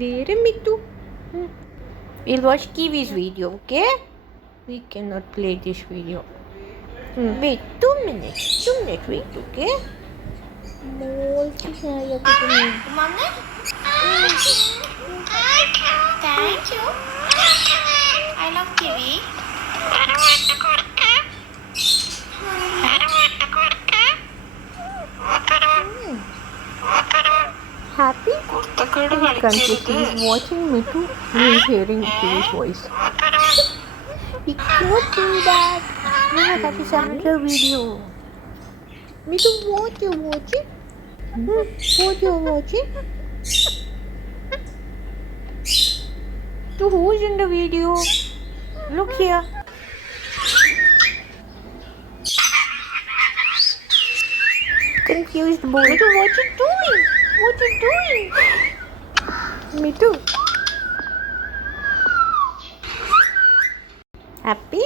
Where Mittu? We'll watch Kiwi's video, okay? We cannot play this video. Wait 2 minutes. 2 minutes, wait, okay? Mommy? Thank you. I love Kiwi. Happy? He's watching Mittu. He is hearing Kiwi's voice. We cannot do that. No, that is another video. Mittu, what you watching? What you watching? So who's in the video? Look here. Confused boy. Mittu, what you doing? What you doing? Mittu. Happy?